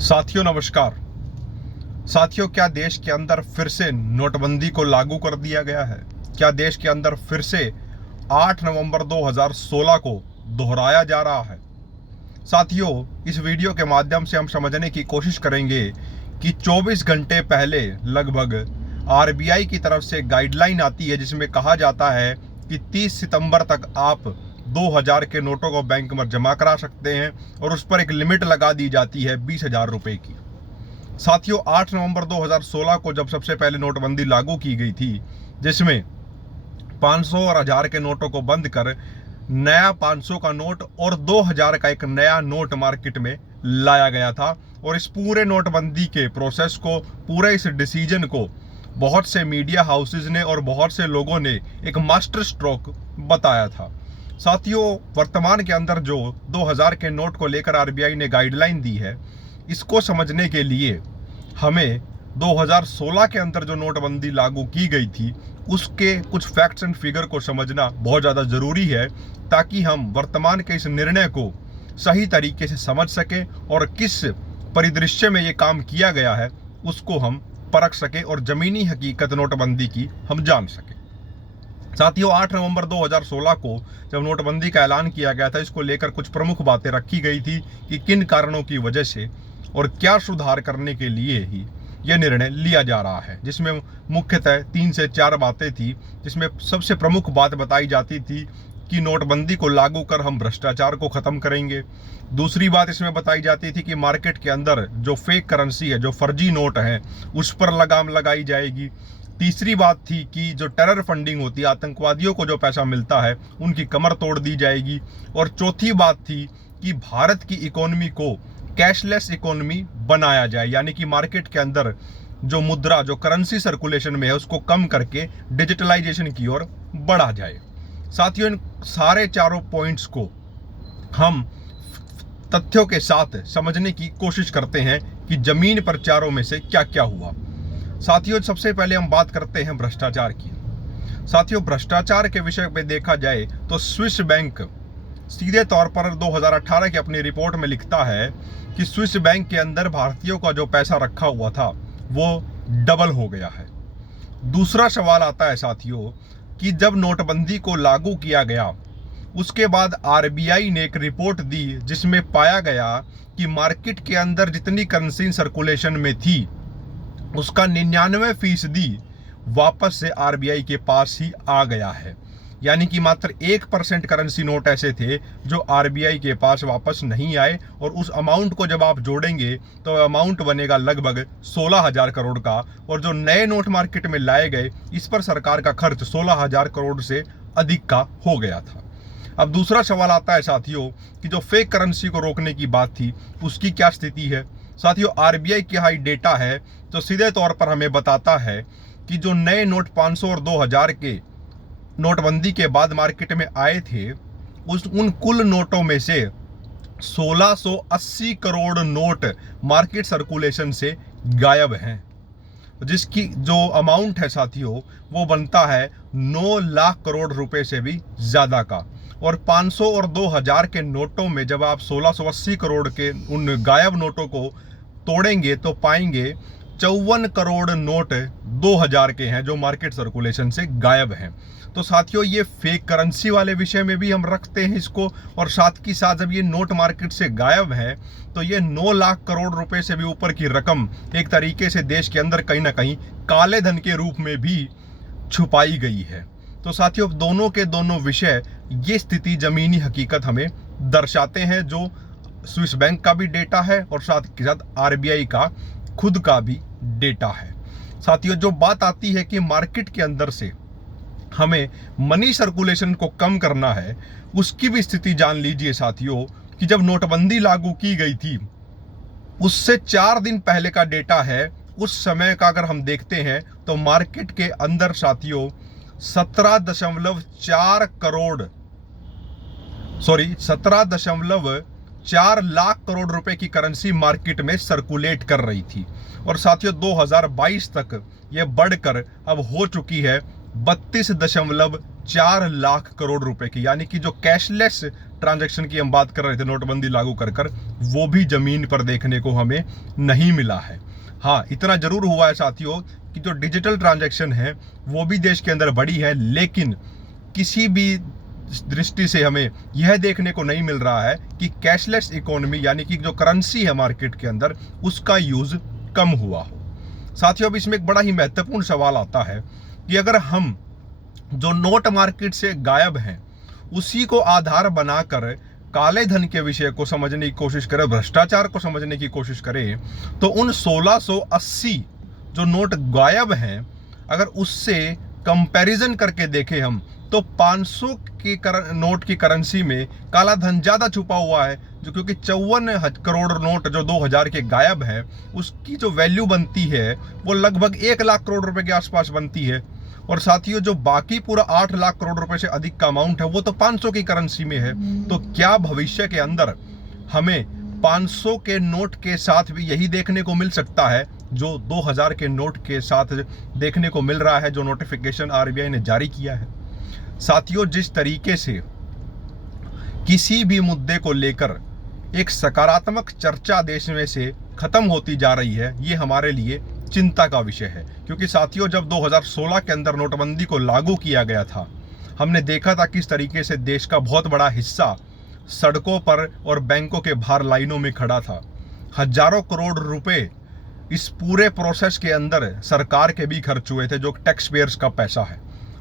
साथियों नमस्कार। साथियों, क्या देश के अंदर फिर से नोटबंदी को लागू कर दिया गया है? क्या देश के अंदर फिर से 8 नवंबर 2016 को दोहराया जा रहा है? साथियों, इस वीडियो के माध्यम से हम समझने की कोशिश करेंगे कि 24 घंटे पहले लगभग आरबीआई की तरफ से गाइडलाइन आती है जिसमें कहा जाता है कि 30 सितंबर तक आप 2000 के नोटों को बैंक में जमा करा सकते हैं और उस पर एक लिमिट लगा दी जाती है 20,000 रुपए की। साथियों, 8 नवंबर 2016 को जब सबसे पहले नोटबंदी लागू की गई थी, जिसमें 500 और 1000 के नोटों को बंद कर नया 500 का नोट और 2000 का एक नया नोट मार्केट में लाया गया था। और इस पूरे नोटबंदी के प्रोसेस को, पूरे इस डिसीजन को बहुत से मीडिया हाउसेज ने और बहुत से लोगों ने एक मास्टर स्ट्रोक बताया था। साथियों, वर्तमान के अंदर जो 2000 के नोट को लेकर आरबीआई ने गाइडलाइन दी है, इसको समझने के लिए हमें 2016 के अंदर जो नोटबंदी लागू की गई थी उसके कुछ फैक्ट्स एंड फिगर को समझना बहुत ज़्यादा ज़रूरी है, ताकि हम वर्तमान के इस निर्णय को सही तरीके से समझ सकें और किस परिदृश्य में ये काम किया गया है उसको हम परख सकें और ज़मीनी हकीकत नोटबंदी की हम जान सकें। साथियों, 8 नवंबर 2016 को जब नोटबंदी का ऐलान किया गया था, इसको लेकर कुछ प्रमुख बातें रखी गई थी कि किन कारणों की वजह से और क्या सुधार करने के लिए ही यह निर्णय लिया जा रहा है, जिसमें मुख्यतः 3 से 4 बातें थी। जिसमें सबसे प्रमुख बात बताई जाती थी कि नोटबंदी को लागू कर हम भ्रष्टाचार को खत्म करेंगे। दूसरी बात इसमें बताई जाती थी कि मार्केट के अंदर जो फेक करेंसी है, जो फर्जी नोट है, उस पर लगाम लगाई जाएगी। तीसरी बात थी कि जो टेरर फंडिंग होती है, आतंकवादियों को जो पैसा मिलता है, उनकी कमर तोड़ दी जाएगी। और चौथी बात थी कि भारत की इकोनॉमी को कैशलेस इकोनॉमी बनाया जाए, यानी कि मार्केट के अंदर जो मुद्रा, जो करेंसी सर्कुलेशन में है, उसको कम करके डिजिटलाइजेशन की ओर बढ़ा जाए। साथियों, इन सारे चारों पॉइंट्स को हम तथ्यों के साथ समझने की कोशिश करते हैं कि जमीन पर चारों में से क्या क्या हुआ। साथियों, सबसे पहले हम बात करते हैं भ्रष्टाचार की। साथियों, भ्रष्टाचार के विषय में देखा जाए तो स्विस बैंक सीधे तौर पर 2018 की अपनी रिपोर्ट में लिखता है कि स्विस बैंक के अंदर भारतीयों का जो पैसा रखा हुआ था वो डबल हो गया है। दूसरा सवाल आता है साथियों कि जब नोटबंदी को लागू किया गया, उसके बाद आरबीआई ने एक रिपोर्ट दी जिसमें पाया गया कि मार्केट के अंदर जितनी करेंसी सर्कुलेशन में थी उसका 99% वापस से आरबीआई के पास ही आ गया है। यानी कि मात्र 1% करेंसी नोट ऐसे थे जो आरबीआई के पास वापस नहीं आए, और उस अमाउंट को जब आप जोड़ेंगे तो अमाउंट बनेगा लगभग 16,000 करोड़ का। और जो नए नोट मार्केट में लाए गए, इस पर सरकार का खर्च 16,000 करोड़ से अधिक का हो गया था। अब दूसरा सवाल आता है साथियों कि जो फेक करेंसी को रोकने की बात थी उसकी क्या स्थिति है। साथियों, आरबीआई के हाई डेटा है तो सीधे तौर पर हमें बताता है कि जो नए नोट 500 और 2000 के नोटबंदी के बाद मार्केट में आए थे, उन कुल नोटों में से 1680 करोड़ नोट मार्केट सर्कुलेशन से गायब हैं, जिसकी जो अमाउंट है साथियों वो बनता है 9 लाख करोड़ रुपए से भी ज्यादा का। और 500 और 2000 के नोटों में जब आप 1680 करोड़ के उन गायब नोटों को तोड़ेंगे तो पाएंगे 54 करोड़ नोट 2000 के हैं जो मार्केट सर्कुलेशन से गायब हैं। तो साथियों, ये फेक करेंसी वाले विषय में भी हम रखते हैं इसको, और साथ ही साथ जब ये नोट मार्केट से गायब है तो ये 9 लाख करोड़ रुपए से भी ऊपर की रकम एक तरीके से देश के अंदर कहीं ना कहीं काले धन के रूप में भी छुपाई गई है। तो साथियों, दोनों के दोनों विषय ये स्थिति, जमीनी हकीकत हमें दर्शाते हैं, जो स्विस बैंक का भी डेटा है और साथ के साथ आरबीआई का खुद का भी डेटा है। साथियों, जो बात आती है कि मार्केट के अंदर से हमें मनी सर्कुलेशन को कम करना है, उसकी भी स्थिति जान लीजिए साथियों कि जब नोटबंदी लागू की गई थी उससे 4 दिन पहले का डेटा है। उस समय का अगर हम देखते हैं तो मार्केट के अंदर साथियों 17.4 लाख करोड़ रुपए की करेंसी मार्केट में सर्कुलेट कर रही थी। और साथियों, 2022 तक यह बढ़कर अब हो चुकी है 32.4 लाख करोड़ रुपए की, यानी कि जो कैशलेस ट्रांजैक्शन की हम बात कर रहे थे नोटबंदी लागू कर वो भी जमीन पर देखने को हमें नहीं मिला है। हाँ, इतना जरूर हुआ है साथियों कि जो डिजिटल ट्रांजैक्शन है वो भी देश के अंदर बढ़ी है, लेकिन किसी भी दृष्टि से हमें यह देखने को नहीं मिल रहा है कि कैशलेस इकोनॉमी यानी कि जो करेंसी है मार्केट के अंदर उसका यूज कम हुआ हो। साथियों, अब इसमें एक बड़ा ही महत्वपूर्ण सवाल आता है कि अगर हम जो नोट मार्केट से गायब हैं उसी को आधार बनाकर काले धन के विषय को समझने की कोशिश करें, भ्रष्टाचार को समझने की कोशिश करें, तो उन 1680 जो नोट गायब हैं अगर उससे कंपैरिजन करके देखें हम तो 500 की नोट की करेंसी में काला धन ज्यादा छुपा हुआ है, जो क्योंकि 54 करोड़ नोट जो 2000 के गायब है उसकी जो वैल्यू बनती है वो लगभग 1 लाख करोड़ रुपए के आसपास बनती है। और साथियों, जो बाकी पूरा 8 लाख करोड़ रुपए से अधिक का अमाउंट है वो तो 500 की करेंसी में है। तो क्या भविष्य के अंदर हमें 500 के नोट के साथ भी यही देखने को मिल सकता है जो 2000 के नोट के साथ देखने को मिल रहा है, जो नोटिफिकेशन आरबीआई ने जारी किया है? साथियों, जिस तरीके से किसी भी मुद्दे को लेकर एक सकारात्मक चर्चा देश में से खत्म होती जा रही है, ये हमारे लिए चिंता का विषय है। क्योंकि साथियों, जब 2016 के अंदर नोटबंदी को लागू किया गया था, हमने देखा था किस तरीके से देश का बहुत बड़ा हिस्सा सड़कों पर और बैंकों के बाहर लाइनों में खड़ा था। हजारों करोड़ रुपए इस पूरे प्रोसेस के अंदर सरकार के भी खर्च हुए थे, जो टैक्स पेयर्स का पैसा है।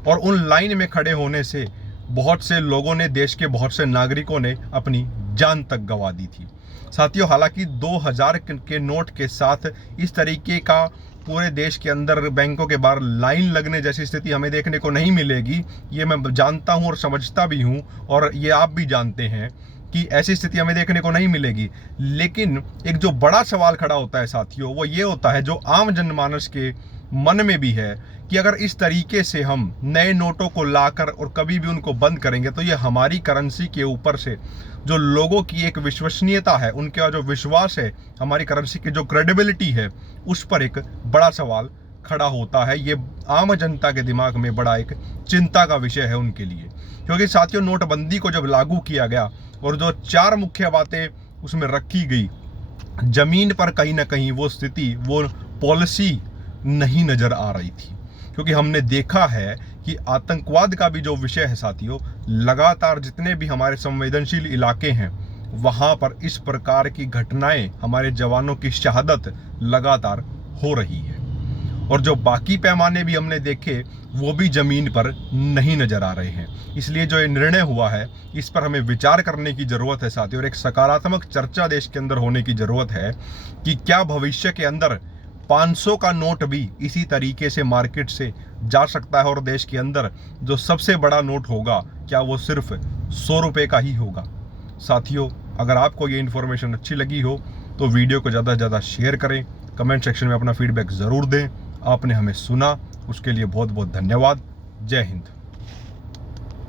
और उन लाइन में खड़े होने से बहुत से लोगों ने, देश के बहुत से नागरिकों ने अपनी जान तक गंवा दी थी। साथियों, हालांकि 2000 के नोट के साथ इस तरीके का पूरे देश के अंदर बैंकों के बाहर लाइन लगने जैसी स्थिति हमें देखने को नहीं मिलेगी, ये मैं जानता हूं और समझता भी हूं, और ये आप भी जानते हैं कि ऐसी स्थिति हमें देखने को नहीं मिलेगी। लेकिन एक जो बड़ा सवाल खड़ा होता है साथियों, वो ये होता है जो आम जनमानस के मन में भी है कि अगर इस तरीके से हम नए नोटों को लाकर और कभी भी उनको बंद करेंगे तो ये हमारी करेंसी के ऊपर से जो लोगों की एक विश्वसनीयता है, उनका जो विश्वास है, हमारी करेंसी की जो क्रेडिबिलिटी है, उस पर एक बड़ा सवाल खड़ा होता है। ये आम जनता के दिमाग में बड़ा एक चिंता का विषय है उनके लिए। क्योंकि साथियों, नोटबंदी को जब लागू किया गया और जो 4 मुख्य बातें उसमें रखी गई, जमीन पर कहीं ना कहीं वो स्थिति, वो पॉलिसी नहीं नजर आ रही थी। क्योंकि हमने देखा है कि आतंकवाद का भी जो विषय है साथियों, लगातार जितने भी हमारे संवेदनशील इलाके हैं वहां पर इस प्रकार की घटनाएं, हमारे जवानों की शहादत लगातार हो रही है। और जो बाकी पैमाने भी हमने देखे वो भी जमीन पर नहीं नजर आ रहे हैं। इसलिए जो ये निर्णय हुआ है इस पर हमें विचार करने की जरूरत है साथियों, और एक सकारात्मक चर्चा देश के अंदर होने की जरूरत है कि क्या भविष्य के अंदर 500 का नोट भी इसी तरीके से मार्केट से जा सकता है, और देश के अंदर जो सबसे बड़ा नोट होगा क्या वो सिर्फ 100 रुपए का ही होगा। साथियों, अगर आपको ये इन्फॉर्मेशन अच्छी लगी हो तो वीडियो को ज़्यादा से ज़्यादा शेयर करें, कमेंट सेक्शन में अपना फीडबैक ज़रूर दें। आपने हमें सुना, उसके लिए बहुत बहुत धन्यवाद। जय हिंद।